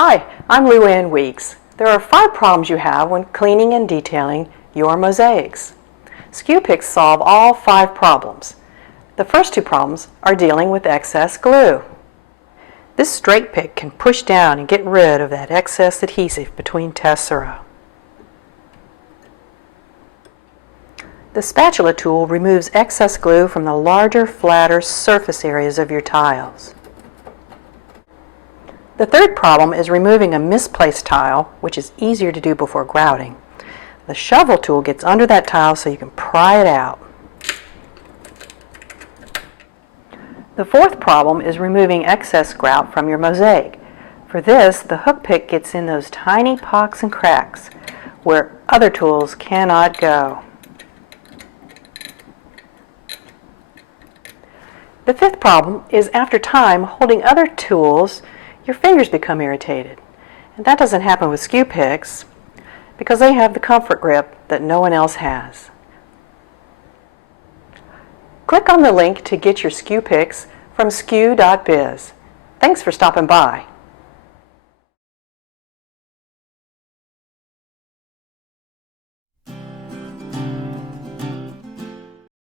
Hi, I'm Lou Ann Weeks. There are 5 problems you have when cleaning and detailing your mosaics. Skeewpicks solve all 5 problems. The first 2 problems are dealing with excess glue. This straight pick can push down and get rid of that excess adhesive between tessera. The spatula tool removes excess glue from the larger, flatter surface areas of your tiles. The third problem is removing a misplaced tile, which is easier to do before grouting. The shovel tool gets under that tile so you can pry it out. The fourth problem is removing excess grout from your mosaic. For this, the hook pick gets in those tiny pocks and cracks where other tools cannot go. The fifth problem is after time holding other tools, your fingers become irritated. And that doesn't happen with Skeewpicks because they have the comfort grip that no one else has. Click on the link to get your Skeewpicks from skew.biz. Thanks for stopping by.